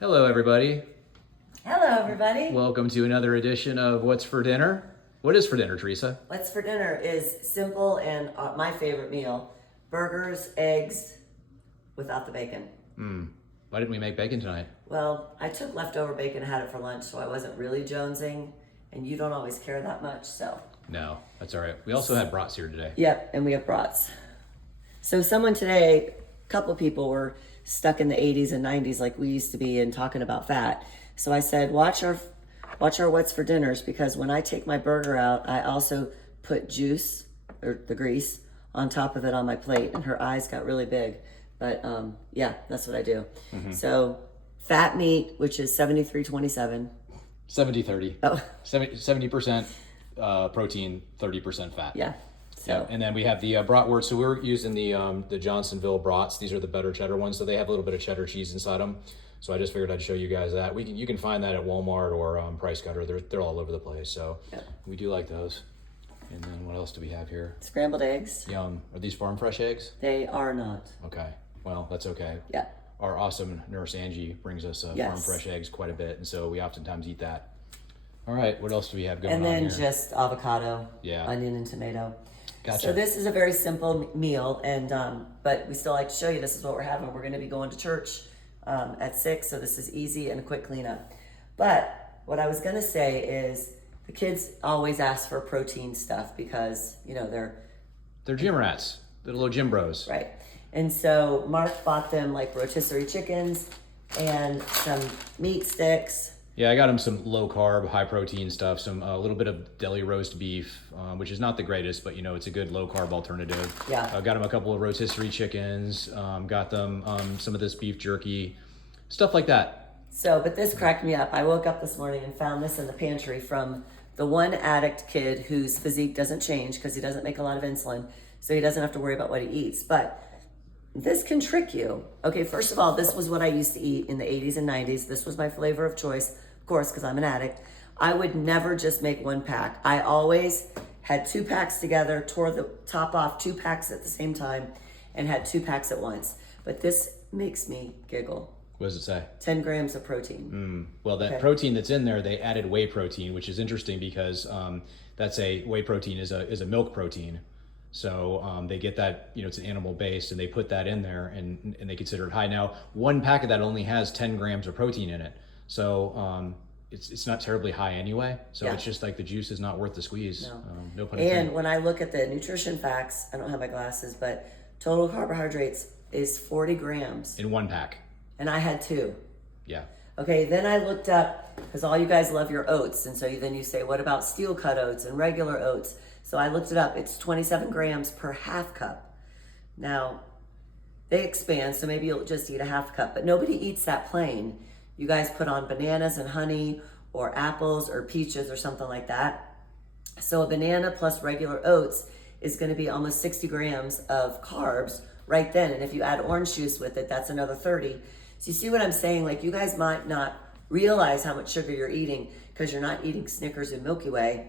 Hello, everybody. Hello, everybody. Welcome to another edition of What's for Dinner. What is for dinner, Teresa? What's for dinner is simple and my favorite meal: burgers, eggs, without the bacon. Why didn't we make bacon tonight? Well, I took leftover bacon and had it for lunch, so I wasn't really jonesing, and you don't always care that much, so. No, that's all right. We also had brats here today. Yep, and we have brats. So someone today, a couple people were stuck in the 80s and 90s like we used to be and talking about fat. So I said, watch our What's for Dinners, because when I take my burger out, I also put juice, or the grease, on top of it on my plate, and her eyes got really big. But yeah, that's what I do. So fat meat, which is 73-27. 70-30. Oh, 70% protein, 30% fat. yeah. So And then we have the bratwurst. So we're using the Johnsonville brats. These are the better cheddar ones. So they have a little bit of cheddar cheese inside them. So I just figured I'd show you guys that. You can find that at Walmart or Price Cutter. They're all over the place. So we do like those. And then what else do we have here? scrambled eggs. Yum. Are these farm fresh eggs? They are not. Okay. Well, that's okay. Yeah. Our awesome nurse Angie brings us farm Yes. fresh eggs quite a bit, and so we oftentimes eat that. All right, what else do we have going And on then here? just avocado, Yeah. onion, and tomato. Gotcha. So this is a very simple meal, and but we still like to show you this is what we're having. We're going to be going to church at 6, so this is easy and a quick cleanup. But what I was going to say is the kids always ask for protein stuff because They're gym rats, the little gym bros. right. And so Mark bought them like rotisserie chickens and some meat sticks. Yeah, I got them some low carb, high protein stuff, some a little bit of deli roast beef, which is not the greatest, but it's a good low carb alternative. Yeah. Got them a couple of rotisserie chickens, got them some of this beef jerky, stuff like that. So, but this cracked me up. I woke up this morning and found this in the pantry from the one addict kid whose physique doesn't change because he doesn't make a lot of insulin, so he doesn't have to worry about what he eats. But this can trick you. Okay, first of all, this was what I used to eat in the 80s and 90s. This was my flavor of choice, of course, because I'm an addict. I would never just make one pack. I always had 2 packs together, tore the top off 2 packs at the same time, and had 2 packs at once. But this makes me giggle. What does it say? 10 grams of protein. Well, that protein that's in there, they added whey protein, which is interesting because that's whey protein is a milk protein. So they get that, it's an animal based, and they put that in there and they consider it high. Now, one pack of that only has 10 grams of protein in it. So it's not terribly high anyway. So Yeah. it's just like the juice is not worth the squeeze. No. No pun And intended. when I look at the nutrition facts, I don't have my glasses, but total carbohydrates is 40 grams. In one pack. And I had 2. Yeah. Okay, then I looked up, because all you guys love your oats. And so then you say, what about steel cut oats and regular oats? So I looked it up. It's 27 grams per half cup. Now, they expand, so maybe you'll just eat a half cup. But nobody eats that plain. You guys put on bananas and honey or apples or peaches or something like that. So a banana plus regular oats is going to be almost 60 grams of carbs right then. And if you add orange juice with it, that's another 30. So you see what I'm saying? Like, you guys might not realize how much sugar you're eating because you're not eating Snickers and Milky Way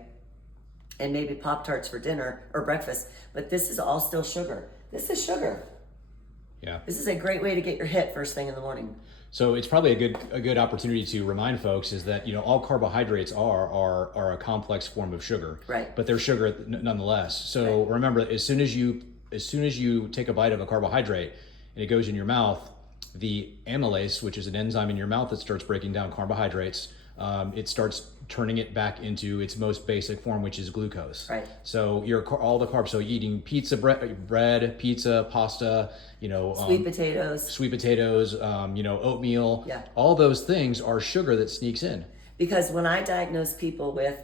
and maybe Pop-Tarts for dinner or breakfast. But this is all still sugar. This is sugar. Yeah. This is a great way to get your hit first thing in the morning. So it's probably a good opportunity to remind folks is that all carbohydrates are a complex form of sugar, Right. But they're sugar nonetheless. So remember, as soon as you take a bite of a carbohydrate and it goes in your mouth, the amylase, which is an enzyme in your mouth that starts breaking down carbohydrates, it starts turning it back into its most basic form, which is glucose. Right. So all the carbs. So eating bread, pizza, pasta, Sweet potatoes. oatmeal. Yeah. All those things are sugar that sneaks in. Because when I diagnose people with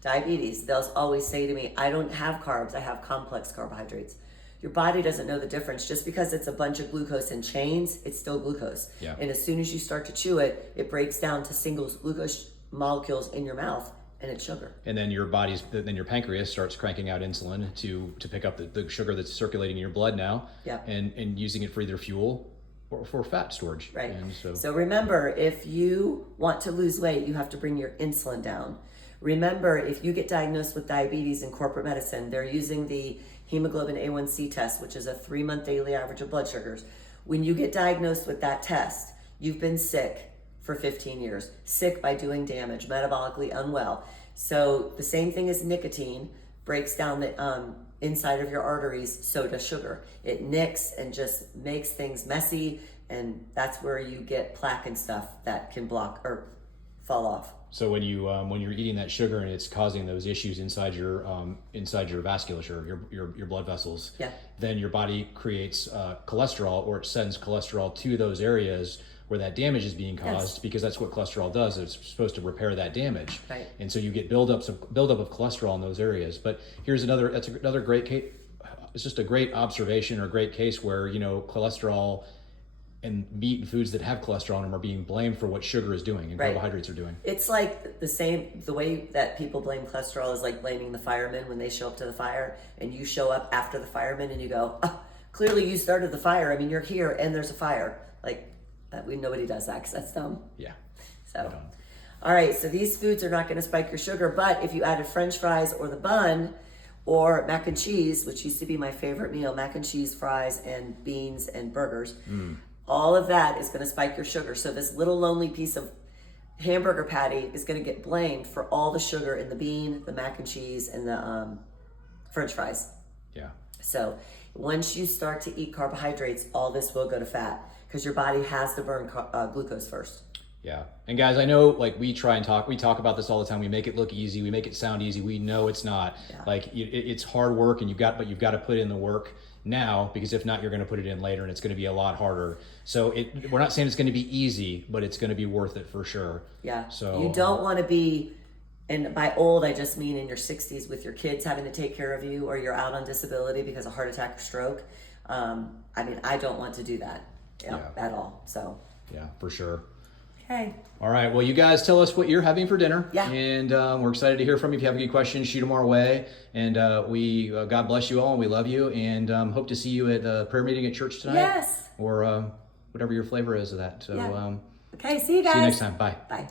diabetes, they'll always say to me, I don't have carbs, I have complex carbohydrates. Your body doesn't know the difference. Just because it's a bunch of glucose in chains, it's still glucose. Yeah. And as soon as you start to chew it, it breaks down to single glucose molecules in your mouth, and it's sugar. And then your pancreas starts cranking out insulin to pick up the sugar that's circulating in your blood now, Yeah. and using it for either fuel or for fat storage. Right. And So remember, if you want to lose weight, you have to bring your insulin down. Remember, if you get diagnosed with diabetes in corporate medicine, they're using the hemoglobin A1C test, which is a 3-month daily average of blood sugars. When you get diagnosed with that test, you've been sick for 15 years, sick by doing damage, metabolically unwell. So the same thing as nicotine breaks down the inside of your arteries, so does sugar. It nicks and just makes things messy, and that's where you get plaque and stuff that can block or fall off. So when you're eating that sugar and it's causing those issues inside your vasculature, your blood vessels, Yeah. then your body creates cholesterol, or it sends cholesterol to those areas where that damage is being caused, Yes. because that's what cholesterol does. It's supposed to repair that damage. Right. And so you get buildup of cholesterol in those areas. But here's another great case. It's just a great observation or a great case where, cholesterol and meat and foods that have cholesterol in them are being blamed for what sugar is doing and Right. carbohydrates are doing. It's like the way that people blame cholesterol is like blaming the firemen when they show up to the fire, and you show up after the firemen and you go, oh, clearly you started the fire. I mean, you're here and there's a fire. Like, nobody does that because that's dumb. Yeah. So, all right, so these foods are not going to spike your sugar, but if you added French fries or the bun or mac and cheese, which used to be my favorite meal, mac and cheese, fries, and beans and burgers, all of that is going to spike your sugar. So this little lonely piece of hamburger patty is going to get blamed for all the sugar in the bean, the mac and cheese, and the French fries. Yeah. So once you start to eat carbohydrates, all this will go to fat because your body has to burn glucose first. Yeah. And guys, I know we talk about this all the time. We make it look easy. We make it sound easy. We know it's not. Yeah. It's hard work, and you've got to put in the work now, because if not, you're going to put it in later and it's going to be a lot harder. So we're not saying it's going to be easy, but it's going to be worth it for sure. Yeah. So you don't want to be, and by old, I just mean in your 60s with your kids having to take care of you, or you're out on disability because of heart attack or stroke. I don't want to do that at all. So. Yeah, for sure. Okay. All right. Well, you guys tell us what you're having for dinner. Yeah. And we're excited to hear from you. If you have any questions, shoot them our way. And we God bless you all, and we love you, and hope to see you at the prayer meeting at church tonight. Yes. Or whatever your flavor is of that. So Yeah. Okay. See you guys. see you next time. Bye. Bye.